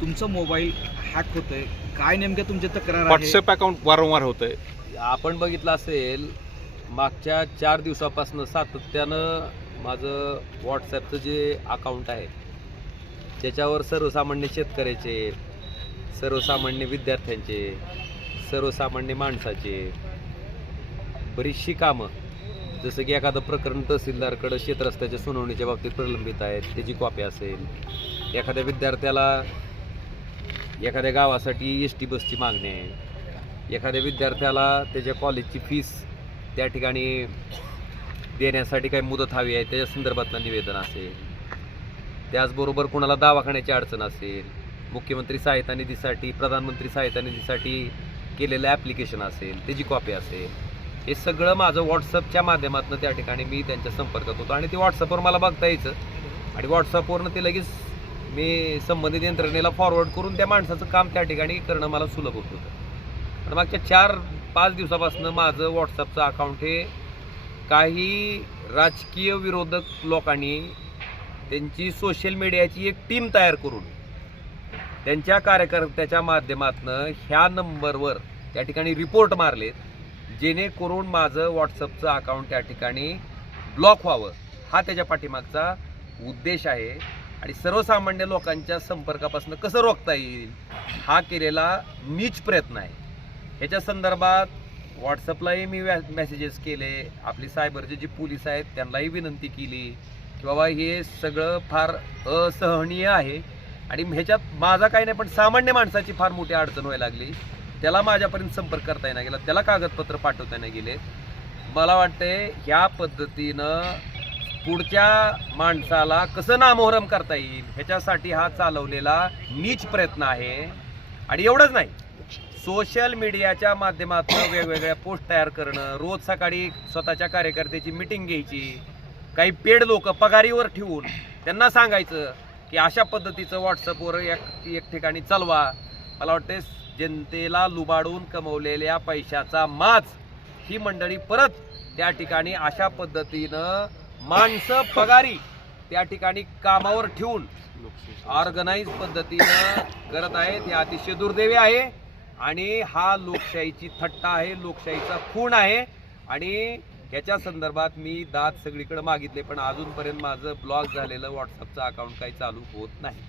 तुमचं mobile hack होतंय. काय नेमकं तुमची तक्रार आहे? व्हॉट्सअप अकाउंट वारंवार होतंय. आपण बघितलं असेल मागच्या चार दिवसापासून सातत्यानं माझं व्हॉट्सॲपचं जे अकाउंट आहे त्याच्यावर सर्वसामान्य शेतकऱ्याचे सर्वसामान्य विद्यार्थ्यांचे सर्वसामान्य माणसाचे बरीचशी कामं जसं की एखादं प्रकरण तहसीलदारकडं शेतरस्त्याच्या सुनावणीच्या बाबतीत प्रलंबित आहेत त्याची कॉपी असेल. एखाद्या विद्यार्थ्याला एखाद्या गावासाठी एस टी बसची मागणी आहे. एखाद्या विद्यार्थ्याला त्याच्या कॉलेजची फीस त्या ठिकाणी देण्यासाठी काही मुदत हवी आहे त्याच्या संदर्भातलं निवेदन असेल. त्याचबरोबर कुणाला दवाखान्याची अडचण असेल मुख्यमंत्री सहायता निधीसाठी प्रधानमंत्री सहायता निधीसाठी केलेलं ॲप्लिकेशन असेल त्याची कॉपी असेल. हे सगळं माझं व्हॉट्सअपच्या माध्यमातून त्या ठिकाणी मी त्यांच्या संपर्कात होतो आणि ते व्हॉट्सअपवर मला बघता यायचं आणि व्हॉट्सअपवरनं ते लगेच मी संबंधित यंत्रणेला फॉरवर्ड करून त्या माणसाचं काम त्या ठिकाणी करणं मला सुलभ होत होतं. आणि मागच्या चार पाच दिवसापासून माझं व्हॉट्सअपचं अकाउंट हे काही राजकीय विरोधक लोकांनी त्यांची सोशल मीडियाची एक टीम तयार करून त्यांच्या कार्यकर्त्याच्या माध्यमातनं ह्या नंबरवर त्या ठिकाणी रिपोर्ट मारलेत जेणेकरून माझं व्हॉट्सअपचं अकाउंट त्या ठिकाणी ब्लॉक व्हावं. हा त्याच्या पाठीमागचा उद्देश आहे. आणि सर्वसामान्य लोकांच्या संपर्कापासून कसं रोखता येईल हा केलेला नीच प्रयत्न आहे. ह्याच्या संदर्भात व्हॉट्सअपलाही मी मेसेजेस केले. आपली सायबरचे जे पोलीस आहेत त्यांनाही विनंती केली की बाबा हे सगळं फार असहनीय आहे. आणि ह्याच्यात माझा काही नाही पण सामान्य माणसाची फार मोठी अडचण व्हायला लागली. त्याला माझ्यापर्यंत संपर्क करता येणार गेला. त्याला कागदपत्र पाठवता येणार गेले. मला वाटते ह्या पद्धतीनं पुढच्या माणसाला कसं नामोहरम करता येईल ह्याच्यासाठी हा चालवलेला नीच प्रयत्न आहे. आणि एवढंच नाही सोशल मीडियाच्या माध्यमातून वेगवेगळ्या पोस्ट तयार करणं रोज सकाळी स्वतःच्या कार्यकर्त्याची मिटिंग घ्यायची काही पेड लोक पगारीवर ठेवून त्यांना सांगायचं की अशा पद्धतीचं व्हॉट्सअपवर एक एक ठिकाणी चालवा. मला वाटते जनतेला लुबाडून कमवलेल्या पैशाचा माच ही मंडळी परत त्या ठिकाणी अशा पद्धतीनं माणसं पगारी. त्या ठिकाणी कामावर ठेवून ऑर्गनाईज पद्धतीनं करत आहेत हे अतिशय दुर्दैवी आहे. आणि हा लोकशाहीची थट्टा आहे. लोकशाहीचा खूण आहे. आणि ह्याच्या संदर्भात मी दाद सगळीकडे मागितले पण अजूनपर्यंत माझं ब्लॉक झालेलं व्हॉट्सअपचं अकाउंट काही चालू होत नाही.